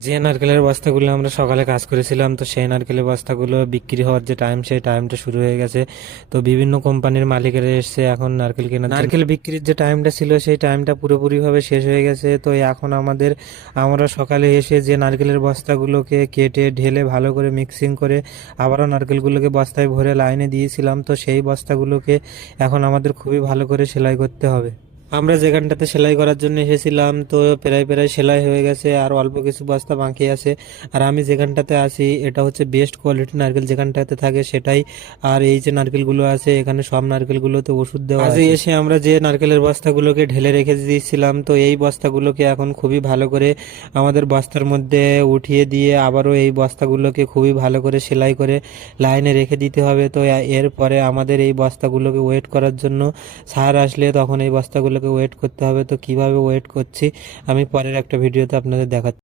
যে নারকেলের বস্তাগুলো আমরা সকালে কাজ করেছিলাম, তো সেই নারকেলের বস্তাগুলো বিক্রি হওয়ার যে টাইম, সেই টাইমটা শুরু হয়ে গেছে। তো বিভিন্ন কোম্পানির মালিকেরা এসছে এখন নারকেল কেনার জন্য। নারকেল বিক্রির যে টাইমটা ছিল সেই টাইমটা পুরোপুরিভাবে শেষ হয়ে গেছে। তো এখন আমরা সকালে এসে যে নারকেলের বস্তাগুলোকে কেটে ঢেলে ভালো করে মিক্সিং করে আবারও নারকেলগুলোকে বস্তায় ভরে লাইনে দিয়েছিলাম। তো সেই বস্তাগুলোকে এখন আমাদের খুবই ভালো করে সেলাই করতে হবে। আমরা যেখানটাতে সেলাই করার জন্য এসেছিলাম, তো প্রায় প্রায় সেলাই হয়ে গেছে, আর অল্প কিছু বস্তা বাকি আছে। আর আমি যেখানটাতে আছি এটা হচ্ছে বেস্ট কোয়ালিটি নারকেল যেখানটাতে থাকে সেটাই। আর এই যে নারকেলগুলো আছে এখানে সব নারকেলগুলোতে ওষুধ দেওয়া আছে। আজকে এসে আমরা যে নারকেলের বস্তাগুলোকে ঢেলে রেখে দিয়েছিলাম, তো এই বস্তাগুলোকে এখন খুবই ভালো করে আমাদের বস্তার মধ্যে উঠিয়ে দিয়ে আবারও এই বস্তাগুলোকে খুবই ভালো করে সেলাই করে লাইনে রেখে দিতে হবে। তো এরপরে আমাদের এই বস্তাগুলোকে ওয়েট করার জন্য স্যার আসলে তখন এই বস্তাগুলোকে ওয়েট করতে হবে। তো কিভাবে ওয়েট করছি আমি পরের একটা ভিডিওতে আপনাদের দেখাচ্ছি।